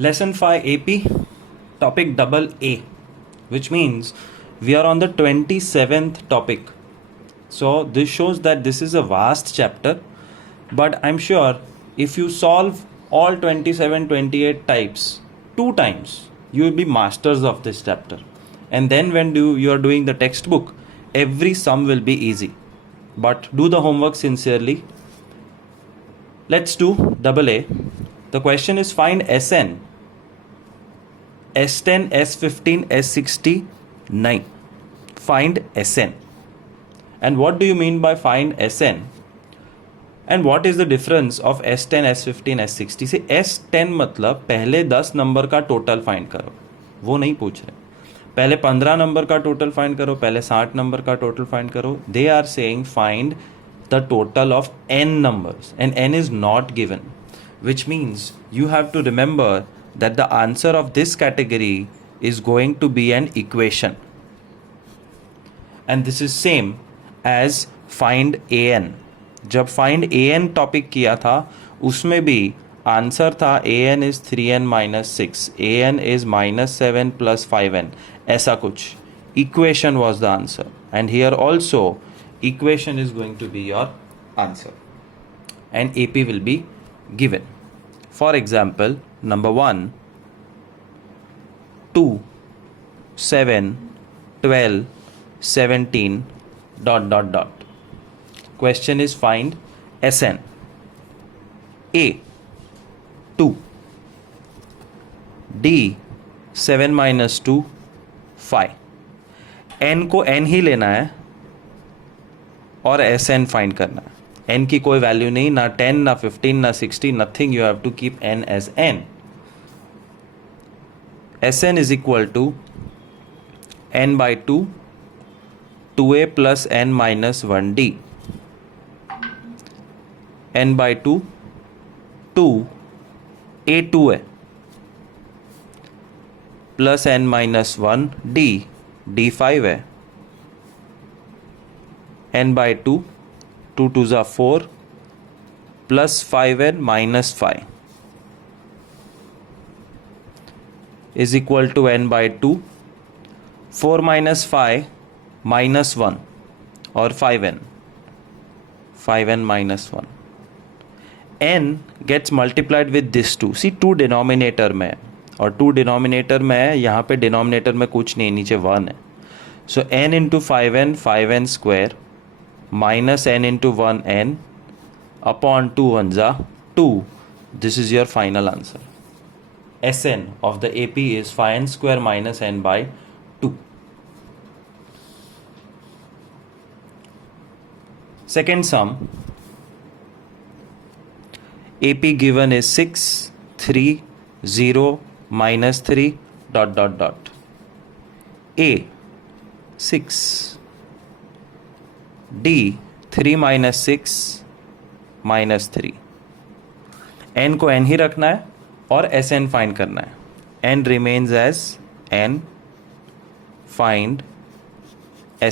Lesson 5 AP, topic double A, which means we are on the 27th topic. So this shows that this is a vast chapter, but I'm sure if you solve all 27, 28 types 2 times, you will be masters of this chapter. And then when you are doing the textbook, every sum will be easy. But do the homework sincerely. Let's do double A. The question is find Sn, S10, S15, S60, 9. Find Sn. And what do you mean by find Sn? And what is the difference of S10, S15, S60? से S10 मतलब पहले 10 number का total find करो, वो नहीं पूछ रहे. पहले 15 नंबर का टोटल फाइंड करो, पहले 60 नंबर का टोटल फाइंड करो. They are saying find the total of n numbers and n is not given, which means you have to remember that the answer of this category is going to be an equation, and this is same as find an. जब find an topic किया था उसमें भी answer था an is 3n minus 6, an is minus 7 plus 5n, ऐसा कुछ. Equation was the answer, and here also equation is going to be your answer, and AP will be given. For example, number 1, 2, 7, 12, 17, ... Question is find Sn. A 2, D 7 minus 2 5. n को n ही लेना है और Sn find करना है. n की कोई value नहीं, ना 10 ना 15 ना 60, nothing. You have to keep n as n. Sn is equal to n by 2, 2a plus n minus 1d. n by 2, 2, a2 है, plus n minus 1 d, d5 है, n by 2, 2 2 ज़ा 4, plus 5n minus 5 is equal to n by 2, 4 minus 5 minus 1 और 5n, 5n minus 1. n gets multiplied with this 2. See 2 denominator में है और 2 denominator में है, यहाँ पे डिनोमिनेटर में कुछ नहीं, नीचे 1 है. सो n into 5n, 5n square minus n into 1n upon 2 1 ज़ा 2. This is your final answer. Sn of the AP is 5n square minus n by 2. Second sum, AP given is 6, 3, 0, minus 3, ... A 6, D 3 minus 6 minus 3. n को n ही रखना है और Sn find करना है. n remains as n. Find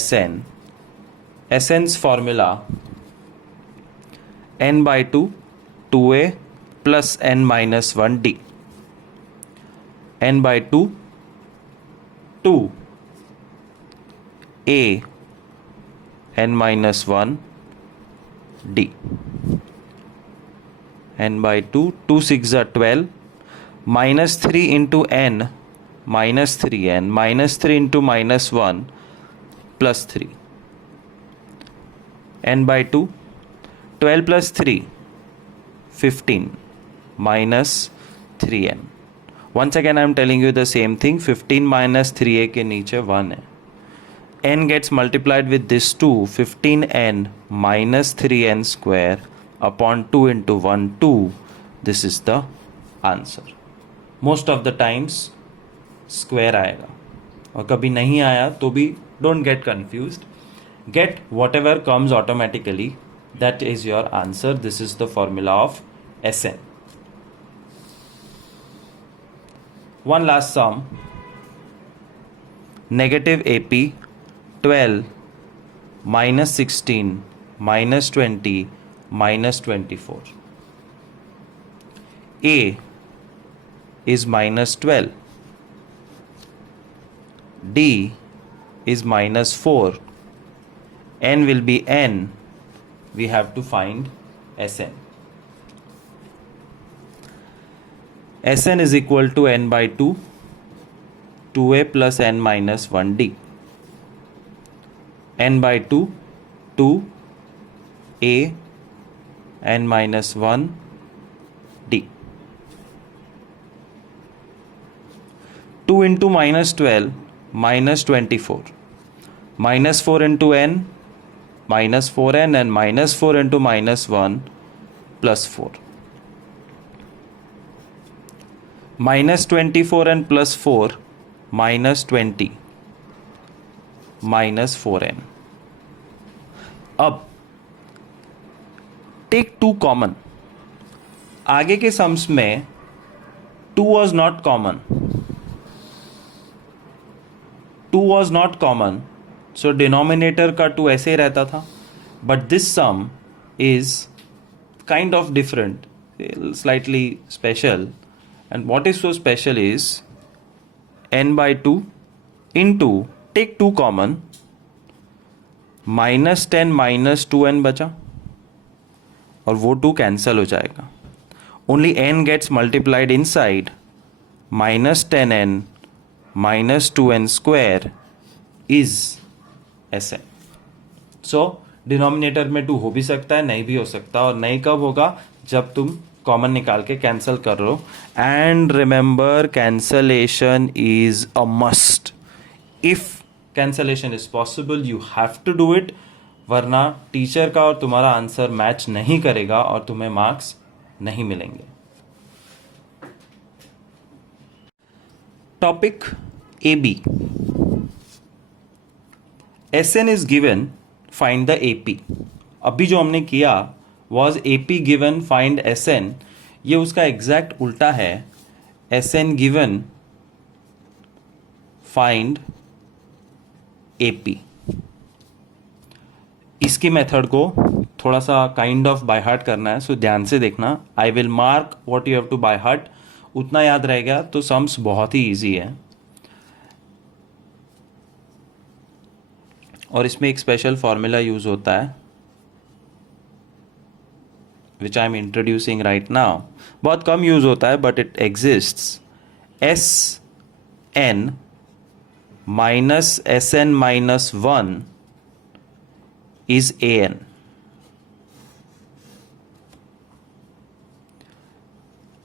Sn. Sn's formula n by 2, 2a plus n minus 1d. n by 2, 2 a n minus 1 d. n by 2, 2 6 are 12, minus 3 into n minus 3n, minus 3 into minus 1 plus 3. n by 2, 12 plus 3, 15 minus 3n. Once again I am telling you the same thing. 15 minus 3a के नीचे 1 है. n gets multiplied with this 2, 15n minus 3n square upon 2 into 1, 2. This is the answer. Most of the times square आएगा और कभी नहीं आया तो भी don't get confused. Get whatever comes automatically. That is your answer. This is the formula of Sn. One last sum. Negative AP 12 minus 16 minus 20 minus 24. A is minus 12. D is minus 4. N will be n. We have to find Sn. Sn is equal to n by 2, 2a plus n minus 1d. N by 2, 2a n minus 1 d. 2 into minus 12 minus 24. Minus 4 into n minus 4n, and minus 4 into minus 1 plus 4. Minus 24 and plus 4 minus 20 minus 4n. अब take 2 common. आगे के sums में 2 was not common. 2 was not common, so denominator का 2 ऐसे ही रहता था. But this sum is kind of different, slightly special. And what is so special is n by 2 into, take 2 common, minus 10 minus 2n बचा, और वो 2 cancel हो जाएगा. Only n gets multiplied inside. Minus 10n minus 2n square is Sn. So denominator में 2 हो भी सकता है, नहीं भी हो सकता. और नहीं कब होगा? जब तुम कॉमन निकाल के कैंसिल कर रहे हो. And remember, cancellation is a must. If cancellation is possible you have to do it, वरना टीचर का और तुम्हारा आंसर मैच नहीं करेगा और तुम्हें मार्क्स नहीं मिलेंगे. Topic AB. Sn is given, find the AP. अभी जो हमने किया was AP given, find Sn. ये उसका एग्जैक्ट उल्टा है. Sn given, find AP. इसकी मेथड को थोड़ा सा काइंड ऑफ बाय हार्ट करना है, सो ध्यान से देखना. I will mark what you have to by heart. उतना याद रहेगा तो सम्स बहुत ही इजी है. और इसमें एक स्पेशल फॉर्मूला यूज होता है which I am introducing right now. बहुत कम यूज होता है but it exists. Sn minus Sn minus 1 is An.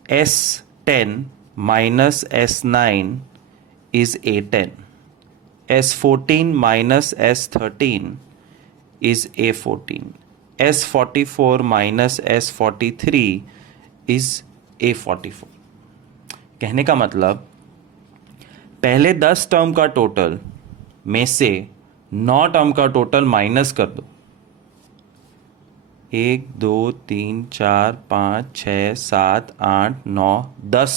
S10 minus S9 is A10. S14 minus S13 is A14. S44 minus S43 is A44. कहने का मतलब पहले 10 term का total में से 9 टर्म का टोटल माइनस कर दो. 1 2 3 4 5 6 7 8 9 10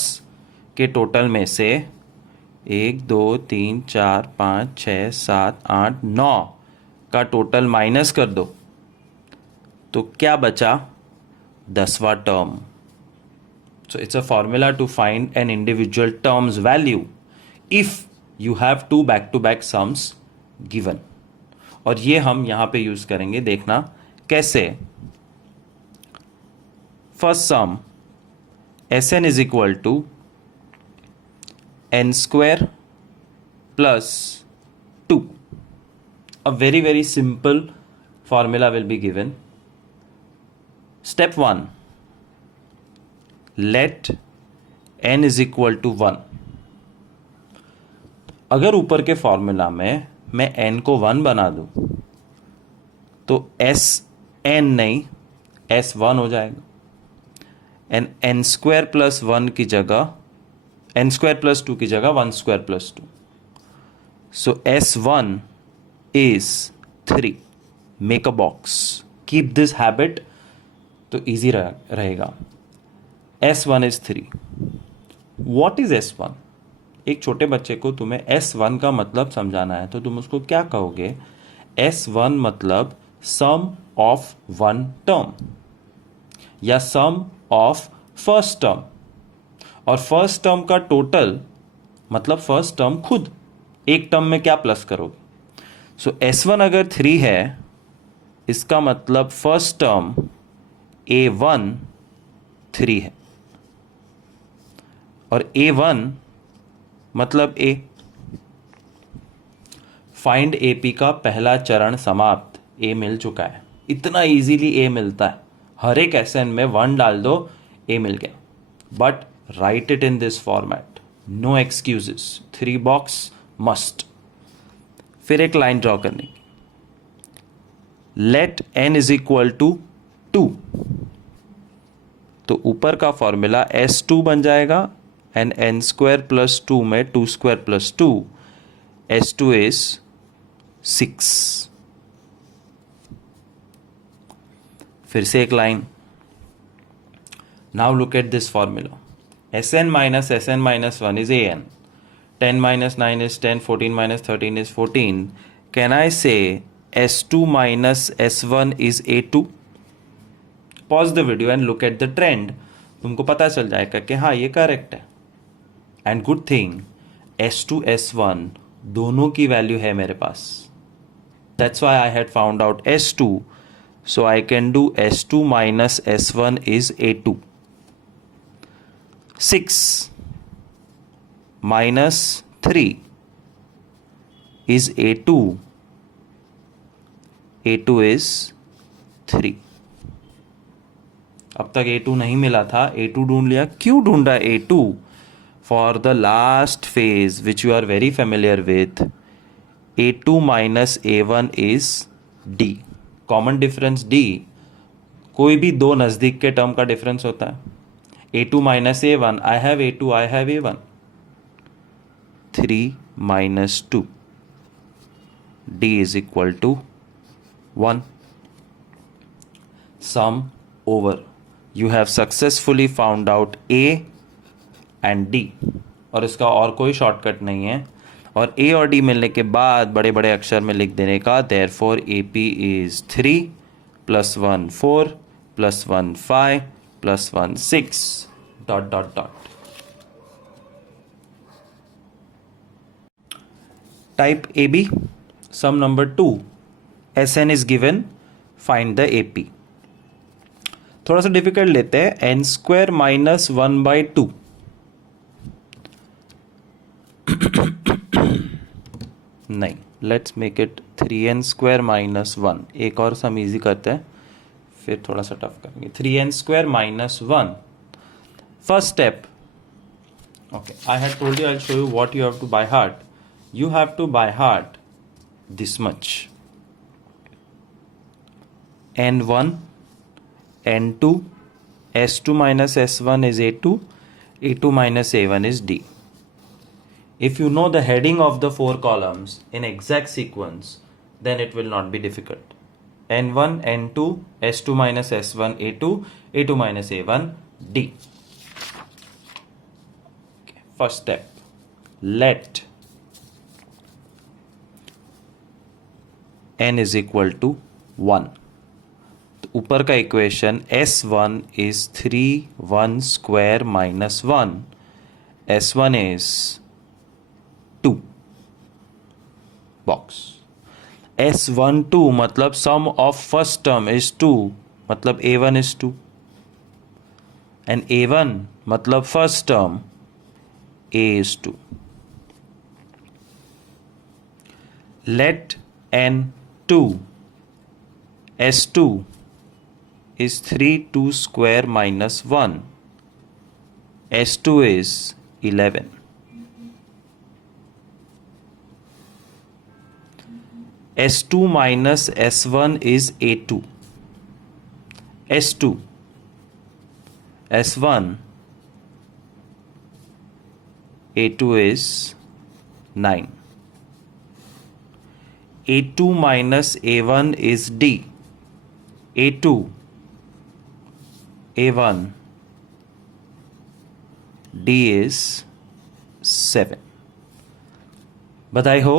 के टोटल में से 1 2 3 4 5 6 7 8 9 का टोटल माइनस कर दो तो क्या बचा? 10वां term. So it's a formula to find an individual terms value if you have 2 back to back sums given. और ये हम यहां पे यूज करेंगे. देखना कैसे. First sum Sn is equal to n square plus 2. A very very simple formula will be given. Step 1, let n is equal to 1. अगर ऊपर के फॉर्मूला में मैं n को 1 बना दूं तो Sn नहीं S1 हो जाएगा. एंड n स्क्वायर प्लस 1 की जगह n स्क्वायर प्लस 2 की जगह 1 square plus 2. So S1 is 3. Make a box. Keep this habit तो ईजी रहेगा. S1 is 3. What is S1? एक छोटे बच्चे को तुम्हें S1 का मतलब समझाना है तो तुम उसको क्या कहोगे? S1 मतलब सम ऑफ 1 टर्म या सम ऑफ फर्स्ट टर्म. और फर्स्ट टर्म का टोटल मतलब फर्स्ट टर्म खुद, एक टर्म में क्या प्लस करोगे? सो S1 अगर 3 है, इसका मतलब फर्स्ट टर्म A1 3 है, और A1 मतलब A। फाइंड AP का पहला चरण समाप्त। A मिल चुका है, इतना इजीली A मिलता है, हर एक SN में 1 डाल दो, A मिल गया। But write it in this format, no excuses, 3 box must. फिर एक लाइन ड्रॉ करने की, let n is equal to 2, तो ऊपर का फॉर्मूला S2 बन जाएगा, एंड n स्क्वायर प्लस 2 में 2 स्क्वायर प्लस 2, S2 इज 6। फिर से एक line, now look at this formula, Sn minus Sn minus 1 is An, 10 minus 9 is 10, 14 minus 13 is 14. Can I say S2 minus S1 is A2? Pause the video and look at the trend. तुमको पता चल जाएगा कि हाँ ये correct है। And good thing S2 S1 दोनों की वैल्यू है मेरे पास, that's why I had found out S2, so I can do S2 minus S1 is A2. 6 minus 3 is A2. A2 is 3. अब तक A2 नहीं मिला था, A2 ढूंढ लिया। क्यों ढूंढा A2? For the last phase which you are very familiar with, A2 minus A1 is D. Common difference D, कोई भी दो नज़दीक के टर्म का डिफरेंस होता है। A2 minus A1, I have A2, I have A1. 3 minus 2, D is equal to 1. Sum over. You have successfully found out A and D. और इसका और कोई शॉर्टकट नहीं है, और A और D मिलने के बाद बड़े बड़े अक्षर में लिख देने का, therefore AP is 3 plus 1 4 plus 1 5 plus 1 6 dot dot dot. Type AB, sum number 2, SN is given, find the AP. थोड़ा सा डिफिकल्ट लेते हैं, n स्क्वायर माइनस 1/2। नहीं, let's make it 3n square minus 1। एक और सम इजी करते हैं, फिर थोड़ा सा टफ करेंगे। 3n square minus 1, first step. Okay, I had told you I'll show you what you have to by heart. You have to by heart this much. N1, N2, S2 minus S1 is A2, A2 minus A1 is D. If you know the heading of the 4 columns in exact sequence, then it will not be difficult. N1, N2, S2 minus S1, A2, A2 minus A1, D. First step, let n is equal to 1. तो ऊपर का equation S1 is 3 1 square minus 1, S1 is 2 box, S12 मतलब sum of first term is 2, मतलब A1 is 2, and A1 मतलब first term A is 2. Let N2, S2 is 3 2 square minus 1, S2 is 11. S2 minus S1 is A2, S2, S1, A2 is 9. A2 minus A1 is D, A2, A1, D is 7. बधाई हो,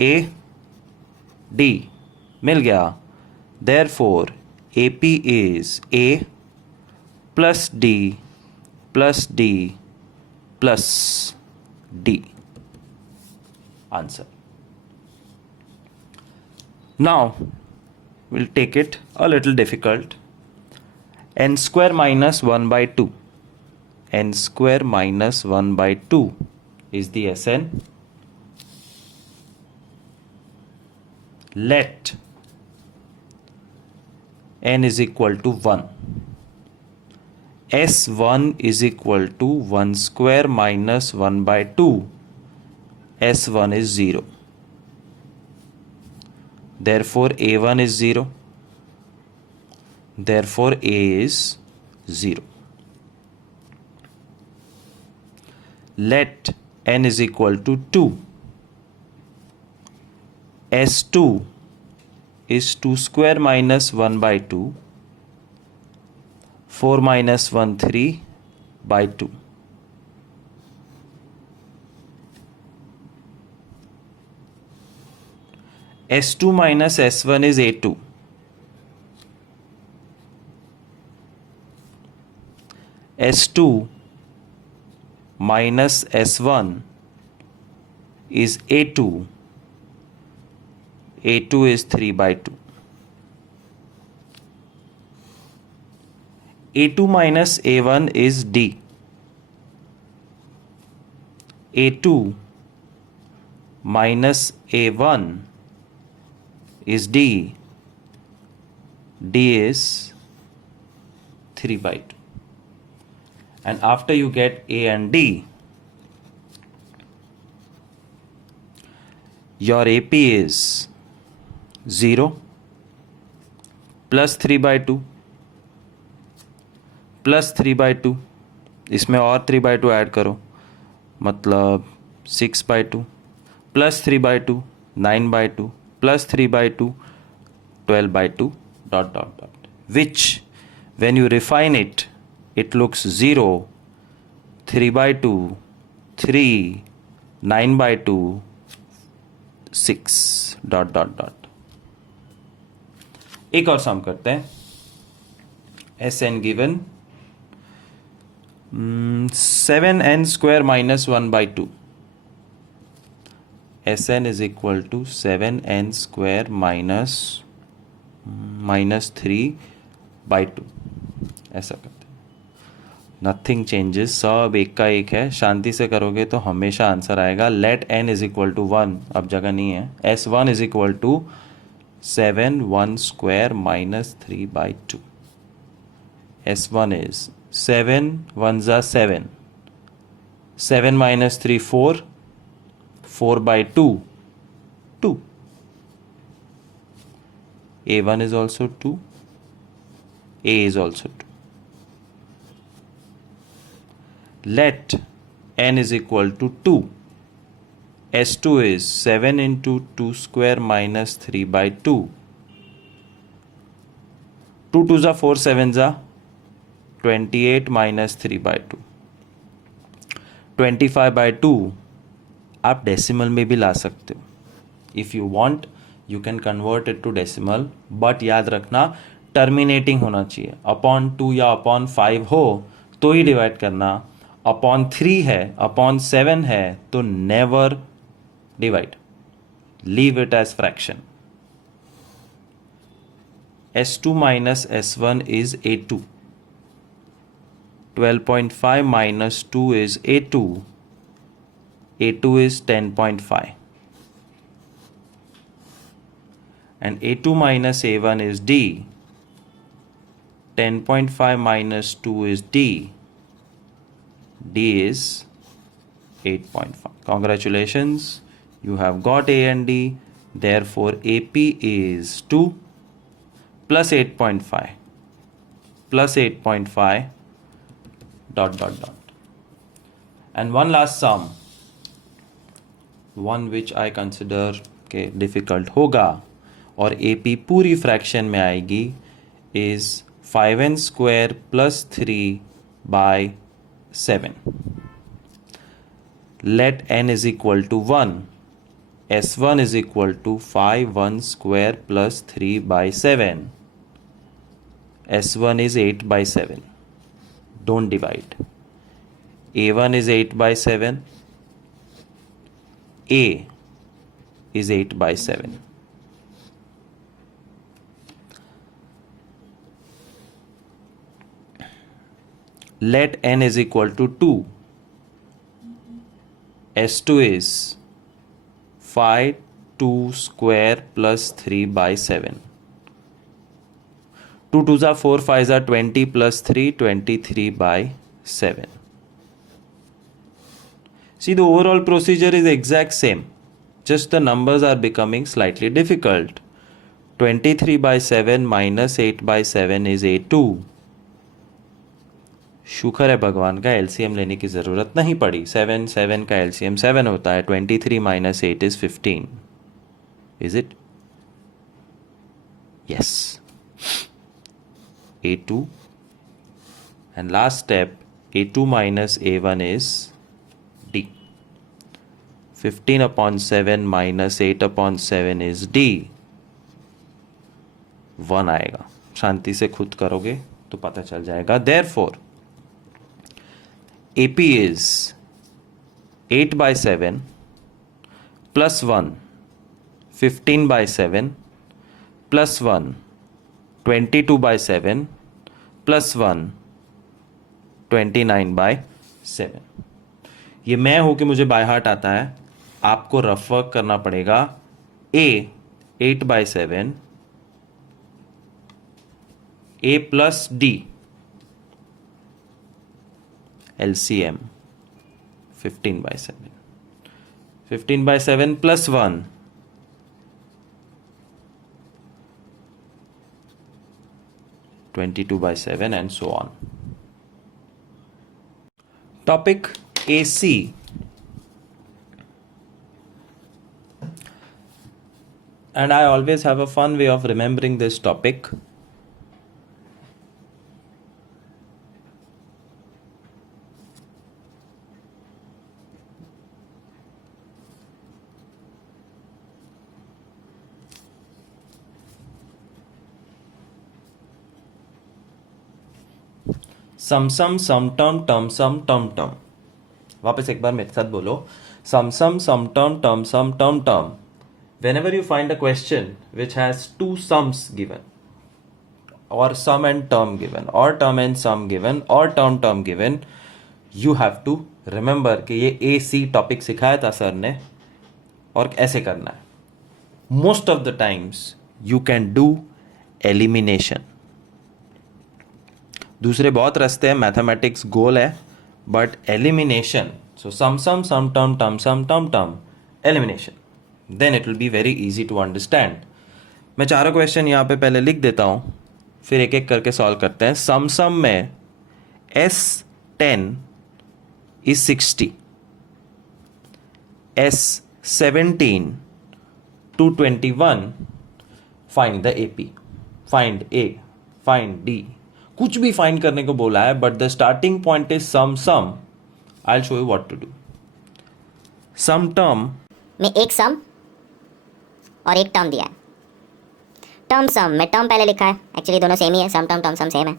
A, D मिल गया। Therefore AP is A plus D plus D plus D. Answer. Now we'll take it a little difficult. N square minus 1 by 2. N square minus 1 by 2 is the Sn. Let n is equal to 1. S1 is equal to 1 square minus 1 by 2. S1 is 0. Therefore A1 is 0. Therefore A is 0. Let n is equal to 2. S2 is 2 square minus 1 by 2. 4 minus 1 3 by 2. S2 minus S1 is A2. S2 minus S1 is A2. A2 is 3 by 2. A2 minus A1 is D. A2 minus A1 is D. D is 3 by 2. And after you get A and D, your AP is 0 plus 3 by 2 plus 3 by 2. इसमें और 3 by 2 add करो, मतलब 6 by 2 plus 3 by 2 9 by 2 plus 3 by 2 12 by 2 dot dot dot, which when you refine it, it looks 0 3 by 2 3 9 by 2 6 dot dot dot. एक और सम करते हैं. Sn given 7n square minus 1 by 2. Sn is equal to 7n square minus 3 by 2. ऐसा करते हैं. Nothing changes, सब एक का एक है. शांति से करोगे तो हमेशा आंसर आएगा. Let n is equal to 1, अब जगह नहीं है. S1 is equal to 7 1 square minus 3 by 2. S1 is 7 1s are 7. 7 minus 3 4. 4 by 2 2. A1 is also 2. A is also 2. Let n is equal to 2. S2 is 7 into 2 square minus 3 by 2. 2 2s are 4 7s are 28 minus 3 by 2. 25 by 2 आप decimal में भी ला सकते हो. If you want you can convert it to decimal, but याद रखना terminating होना चाहिए. अपॉन 2 या अपॉन 5 हो तो ही डिवाइड करना. अपॉन 3 है, अपॉन 7 है तो never divide. Leave it as fraction. S2 minus S1 is A2. 12.5 minus 2 is A2. A2 is 10.5. And A2 minus A1 is D. 10.5 minus 2 is D. D is 8.5. Congratulations, you have got A and D. Therefore, AP is 2 plus 8.5 plus 8.5 dot dot dot. And one last sum, one which I consider के difficult होगा और AP पूरी fraction में आएगी, is 5n square plus 3 by 7. Let n is equal to 1. S1 is equal to 5 1 square plus 3 by 7. S1 is 8 by 7. Don't divide. A1 is 8 by 7. A is 8 by 7. Let n is equal to 2. S2 is 5 2 square plus 3 by 7. 2 2s are 4, 5s are 20 plus 3, 23 by 7. See, the overall procedure is exact same. Just the numbers are becoming slightly difficult. 23 by 7 minus 8 by 7 is A2. शुक्र है भगवान का LCM लेने की ज़रूरत नहीं पड़ी. 7 का एलसीएम 7 होता है. 23 minus 8 is 15. Is it? Yes. A2. And last step, A2 minus A1 is D. 15 upon 7 minus 8 upon 7 is D. 1 आएगा. शांति से खुद करोगे तो पता चल जाएगा. Therefore, AP is 8 by 7 plus 1, 15 by 7 plus 1, 22 by 7 plus 1, 29 by 7. ये मैं हूं कि मुझे बाय हार्ट आता है. आपको रफ वर्क करना पड़ेगा. A 8 by 7, A plus D, LCM 15 by 7. 15 by 7 plus 1, 22 by 7, and so on. Topic AC. And I always have a fun way of remembering this topic. Sum sum sum term term sum term term. वापस एक बार मेरे साथ बोलो. Sum sum sum term term sum term term. Whenever you find a question which has two sums given, or sum and term given, or term and sum given, or term given, you have to remember कि ये AC topic सिखाया था sir ने और ऐसे करना है. Most of the times you can do elimination. दूसरे बहुत रास्ते हैं. मैथमेटिक्स गोल है, but elimination. So sum sum sum term term sum term term elimination. Then it will be very easy to understand. मैं चारों क्वेश्चन यहाँ पे पहले लिख देता हूँ, फिर एक एक करके सॉल्व करते हैं. सम सम में S10 is 60, S17 to 21. Find the AP, find A, find D. कुछ भी फाइंड करने को बोला है, but the starting point is sum sum. I will show you what to do. Sum term में एक सम और एक टर्म दिया है. टर्म सम में टर्म पहले लिखा है. एक्चुअली दोनों सेम ही है. सम टर्म सेम है.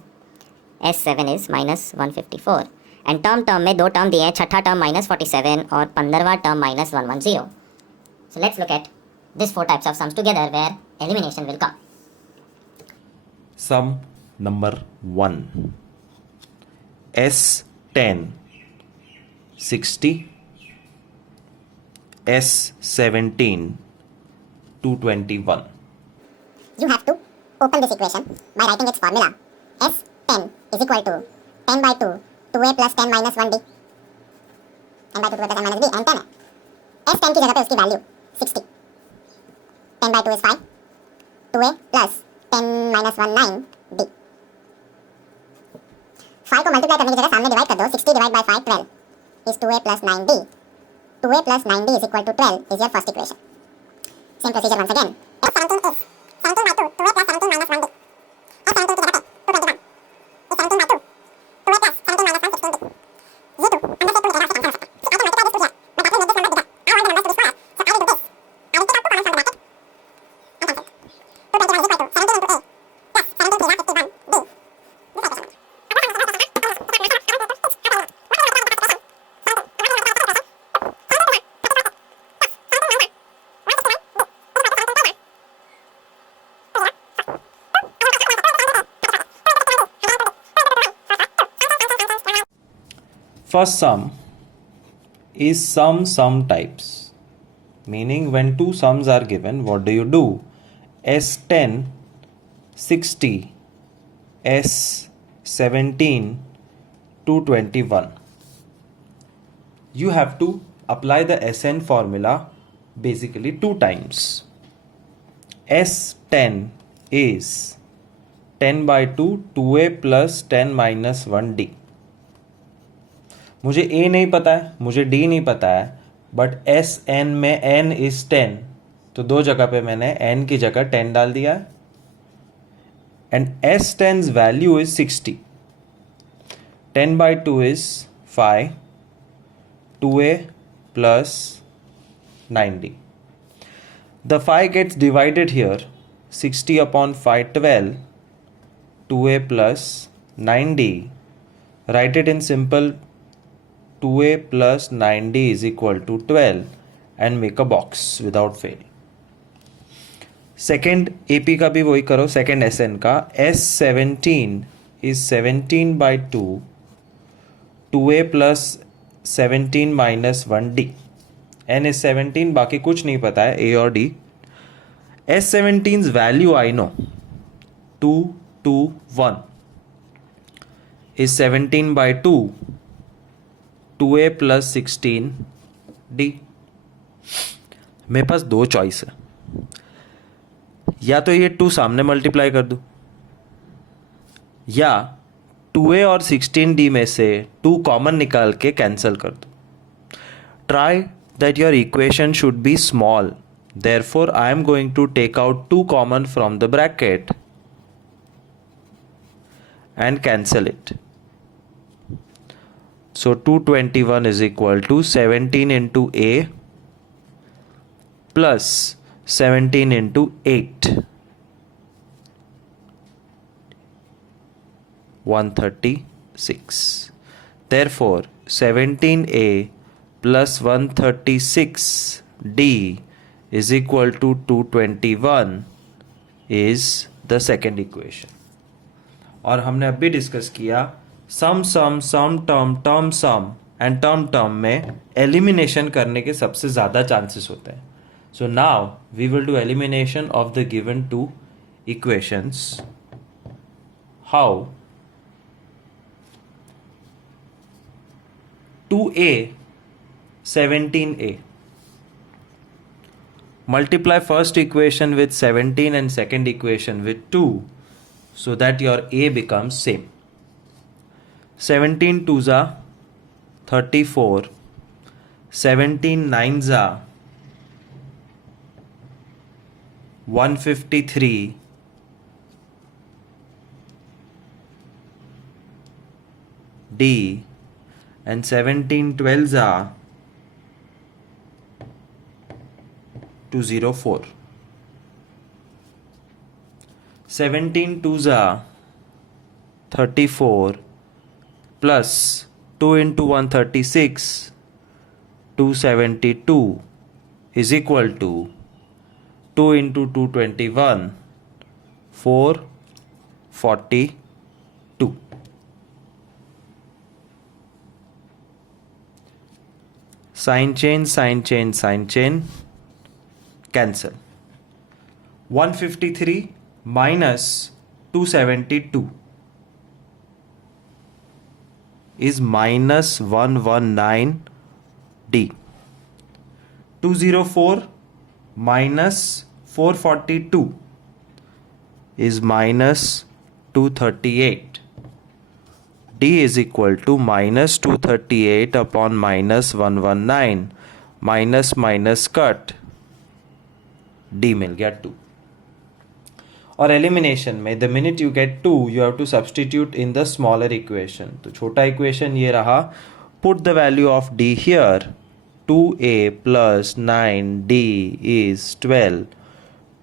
S7 is minus 154. And term में दो टर्म दिए हैं. छठा टर्म माइनस 47 और 15वां term minus 110. So let's look at this four types of sums together where elimination will come. Sum number 1, S10 60, S17 221. You have to open this equation by writing its formula. S10 is equal to 10 by 2, 2a plus 10 minus 1d. 10 by 2, 2a plus 10 minus b, and 10 है. S10 की जगह पे उसकी value 60. 10 by 2 is 5, 2a plus 10 minus 1 9d. 5 को multiply करने की जगह सामने डिवाइड कर दो. 60 divide by 5 12 is 2a plus 9d. 2a plus 9d is equal to 12 is your first equation. Same procedure once again. S17 is 17 by 2, 2a plus 17 minus 1d. S17 की जगह पे 221 is 17 by 2, 2a plus 17 minus 1 16d. ये 2 अंदर से 2 निकालना आसान हो सकता है. So I can multiply this 2 here, but I can make this number bigger. I want the numbers to be smaller, so I will do this. I will take out 2 commas from the bracket. I cancel. 221 is equal to 17 into a plus 17 3 51d. This equation. first sum is sum types, meaning when two sums are given, what do? S10 60, S17 221. You have to apply the SN formula basically 2 times. S10 is 10 by 2 2a plus 10 minus 1d. मुझे a नहीं पता है, मुझे d नहीं पता है, but Sn में n is 10, तो दो जगह पे मैंने n की जगह 10 डाल दिया है. And S10's value is 60. 10 by 2 is 5, 2a plus 9d. The 5 gets divided here. 60 upon 5, 12. 2a plus 9d. Write it in simple. 2a plus 9d is equal to 12 and make a box without fail. Second AP का भी वही करो. Second SN का S17 is 17 by 2. 2a plus 17 minus 1d. n is 17, बाकी कुछ नहीं पता है a और d. S17's value I know. 2 2 1 is 17 by 2. 2a plus 16 d. मेरे पास दो चॉइस है, या तो ये 2 सामने मल्टीप्लाई कर दूं, या 2a और 16d में से 2 कॉमन निकाल के कैंसिल कर दूं. Try that your equation should be small. Therefore, I am going to take out 2 common from the bracket and cancel it. So 221 is equal to 17 into a plus 17 into 8. 136. Therefore, 17a plus 136d is equal to 221 is the second equation. और हमने अभी discuss किया sum term and term में elimination करने के सबसे ज़्यादा chances होते हैं. So now we will do elimination of the given 2 equations. How? 2a 17a. Multiply first equation with 17 and second equation with 2 so that your a becomes same. 17 2s are 34. 17 9s are 153. D. And 17 12s are 204. 17 2s are 34 plus 2 into 136 272 is equal to 2 into 221 442. Sine chain, cancel. 153 minus 272 is minus 119d. 204 minus 442 is minus 238. D is equal to minus 238 upon minus 119. minus cut. D मिल गया 2. और elimination में the minute you get 2 you have to substitute in the smaller equation. तो छोटा equation ये रहा. Put the value of D here. 2a plus 9d is 12.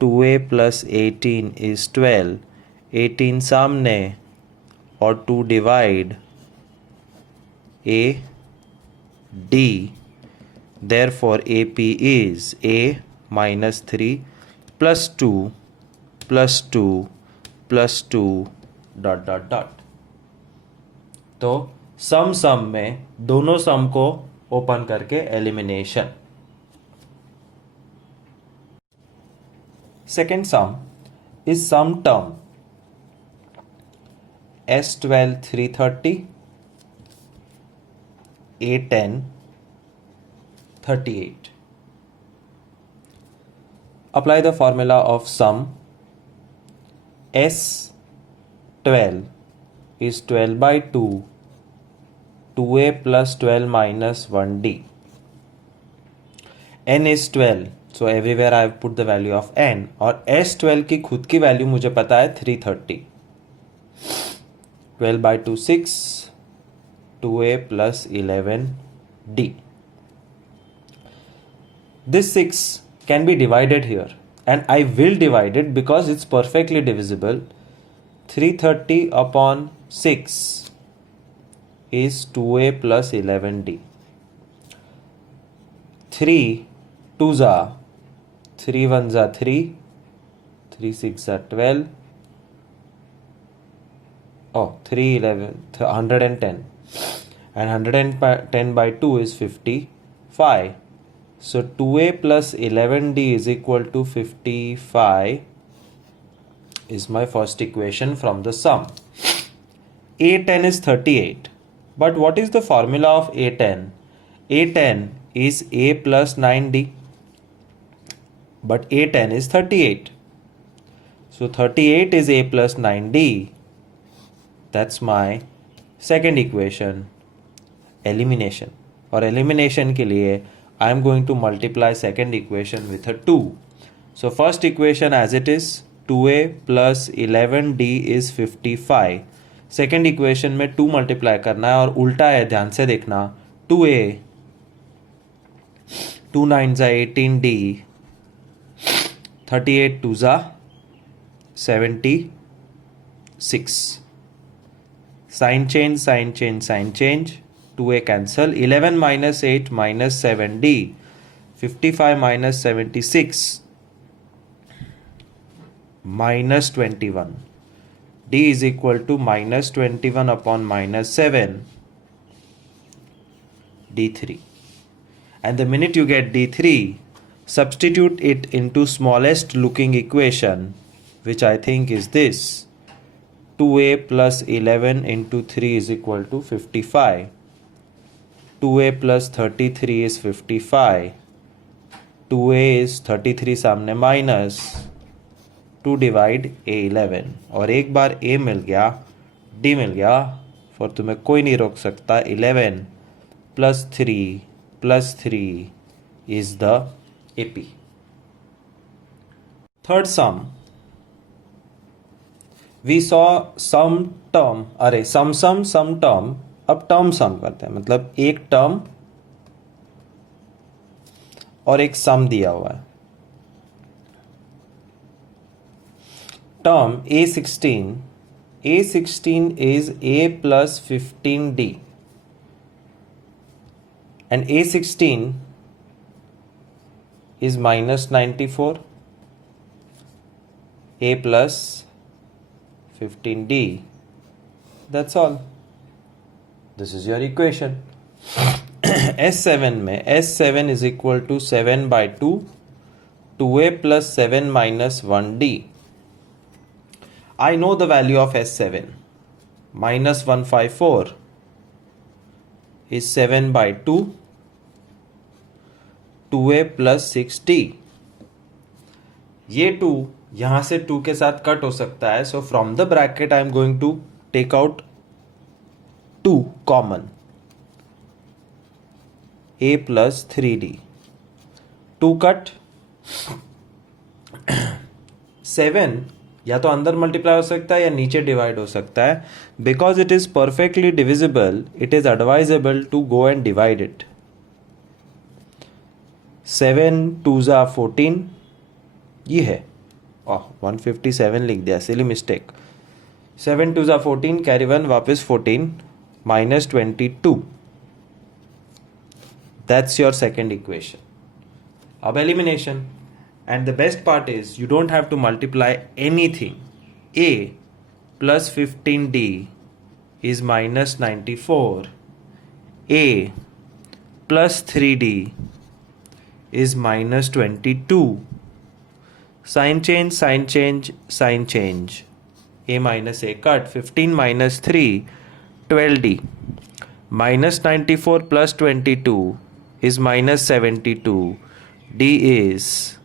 2a plus 18 is 12. 18 सामने और 2 divide a d. Therefore AP is a minus 3 plus 2 plus 2 plus 2 ... तो सम में दोनों सम को ओपन करके elimination. Second sum is sum term S12 330, A10 38. Apply the formula of sum. S12 is 12 by 2, 2A plus 12 minus 1D. N is 12, so everywhere I have put the value of N. और S12 की खुद की value मुझे पता है 330. 12 by 2 6, 2A plus 11D. This 6 can be divided here, and I will divide it because it's perfectly divisible. 330 upon 6 is 2A plus 11D. 3 2s are 3 1s are 3, 3 6 are 12. 110, and 110 by 2 is 55. So 2A plus 11D is equal to 55 is my first equation from the sum. A10 is 38. But what is the formula of A10? A10 is A plus 9D. But A10 is 38. So 38 is A plus 9D. That's my second equation. Elimination. और elimination के लिए I am going to multiply second equation with a 2. So first equation as it is, 2A plus 11D is 55. Second equation में 2 multiply करना है और उल्टा है, ध्यान से देखना. 2A 2 9s are 18D, 38 2s are 76. Sign change, sign change, sign change. 2A cancel. 11 minus 8 minus 7D. 55 minus 76 minus 21. D is equal to minus 21 upon minus 7. D3. And the minute you get D3, substitute it into smallest looking equation, which I think is this. 2A plus 11 into 3 is equal to 55. 2A plus 33 is 55. 2A is 33 सामने minus 2 divide A11. और एक बार A मिल गया, D मिल गया, for तुम्हें कोई नहीं रोक सकता. 11 plus 3 is the AP. Third sum. We saw sum term, अरे sum term. अब टर्म सम करते हैं, मतलब एक टर्म और एक सम दिया हुआ है. Term A16 is A plus 15D, and A16 is minus 94, A plus 15D. That's all. This is your equation. S7 में S7 is equal to 7 by 2, 2A plus 7 minus 1D. I know the value of S7. Minus 154 is 7 by 2, 2A plus 6D. ये 2 यहाँ से 2 के साथ cut हो सकता है. So from the bracket I am going to take out 2 common. A plus 3D. 2 cut. 7 या तो अंदर मल्टीप्लाई हो सकता है या नीचे डिवाइड हो सकता है. Because it is perfectly divisible, it is advisable to go and divide it. 7 2s are 14. ये है 157 लिख दिया, silly mistake. 7 2s are 14, carry 1 वापस 14 minus 22. That's your second equation. अब elimination. And the best part is you don't have to multiply anything. A plus 15D is minus 94. A plus 3D is minus 22. Sign change, sign change, sign change. A minus A cut. 15 minus 3, 12D. Minus 94 plus 22 is minus 72. D is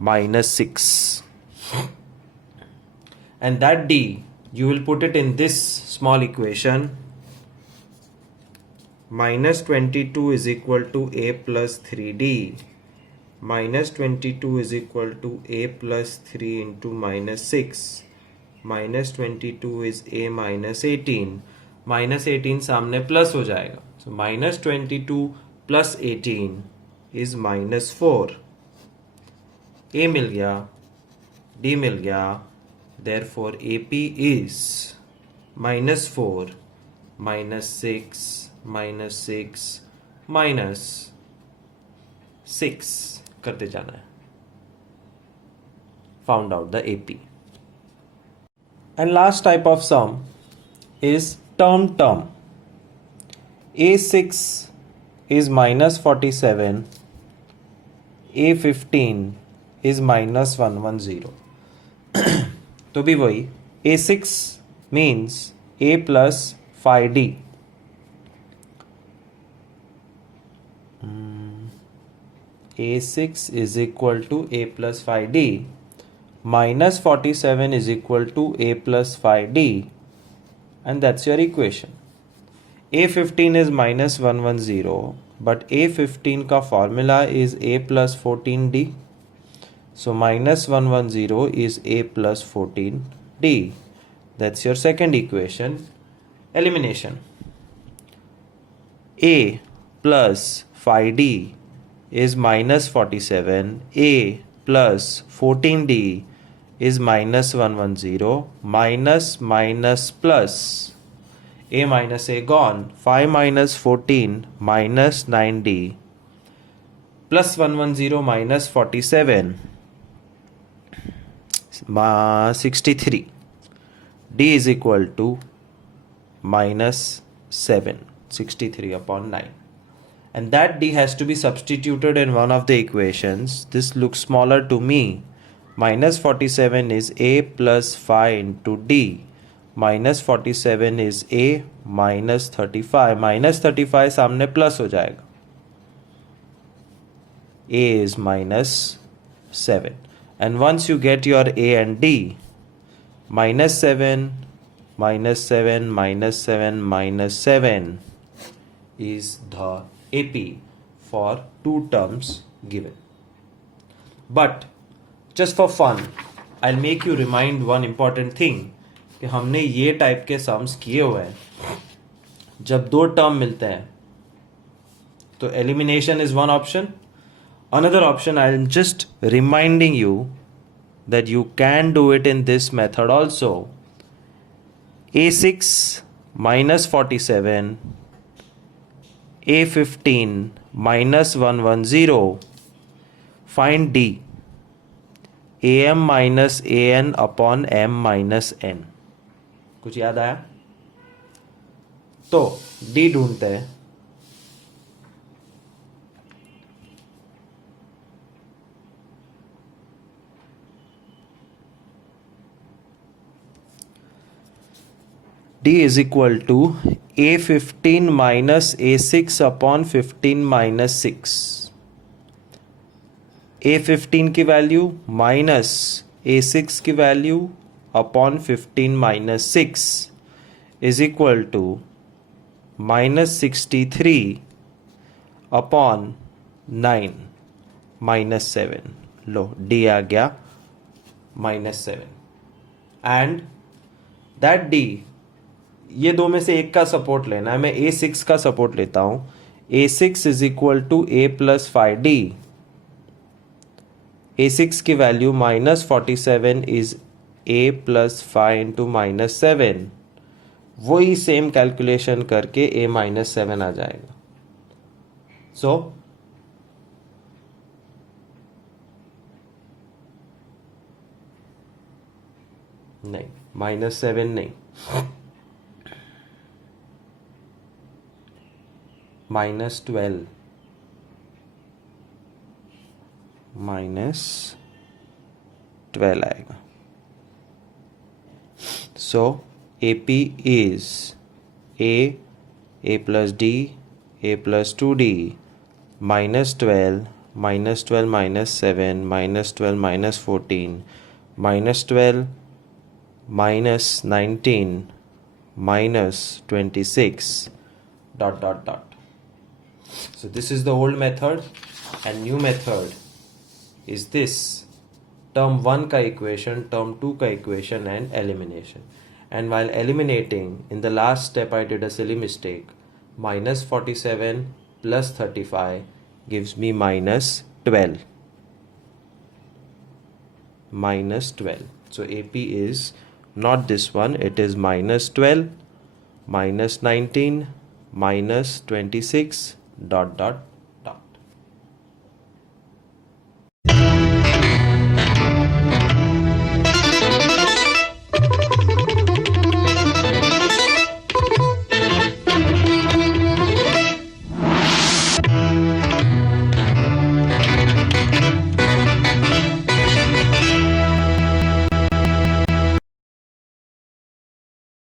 minus 6. And that D, you will put it in this small equation. Minus 22 is equal to A plus 3D. Minus 22 is equal to A plus 3 into minus 6. Minus 22 is A minus 18. Minus 18 सामने plus हो जाएगा. So minus 22 plus 18 is minus 4. A मिल गया, D मिल गया. Therefore AP is minus 4, minus 6, minus 6, minus 6 करते जाना है. Found out the AP. And last type of sum is term. A6 is minus 47. A15 is minus 110. तो भी वही. A6 means A plus 5D. A6 is equal to A plus 5D. Minus 47 is equal to A plus 5D. And that's your equation. A15 is minus 110. But A15 का formula is A plus 14D. So minus 110 is A plus 14D. That's your second equation. Elimination. A plus 5D is minus 47. A plus 14D is minus 110. Minus minus plus. A minus A gone. 5 minus 14 minus 9D. Plus 110 minus 47. 63. D is equal to minus 7. 63 upon 9. And that D has to be substituted in one of the equations. This looks smaller to me. Minus 47 is A plus 5 into D. Minus 47 is A minus 35. Minus 35 सामने plus हो जाएगा. A is minus 7. And once you get your A and D, minus 7, minus 7, minus 7, minus 7 is the AP for two terms given. But just for fun, I'll make you remind one important thing कि हमने ये type के sums किए हुए हैं. जब दो term मिलते हैं तो elimination is one option. Another option, I am just reminding you that you can do it in this method also. A6 minus 47, A15 minus 110. Find D. AM minus AN upon M minus N. कुछ याद आया? तो D ढूंढते हैं. D is equal to A15 minus A6 upon 15 minus 6. A15 की value minus A6 की value upon 15 minus 6 is equal to minus 63 upon 9 minus 7. लो D आ गया माइनस 7. एंड दैट D, ये दो में से एक का सपोर्ट लेना है. मैं A6 का सपोर्ट लेता हूं. A6 is equal to A plus 5D. A6 की value minus 47 is A plus 5 into minus 7. वही सेम कैलकुलेशन करके A माइनस 7 आ जाएगा. सो नहीं, माइनस 7 नहीं. minus 12 आएगा. So AP is A plus D, A plus 2D, minus 12 minus 12 minus 7 minus 12 minus 14 minus 12 minus 19 minus 26 dot dot dot. So this is the old method, and new method is this: term 1 का equation, term 2 का equation, and elimination. And while eliminating, in the last step I did a silly mistake. Minus 47 plus 35 gives me minus 12. Minus 12. So AP is not this one, it is minus 12, minus 19, minus 26, dot dot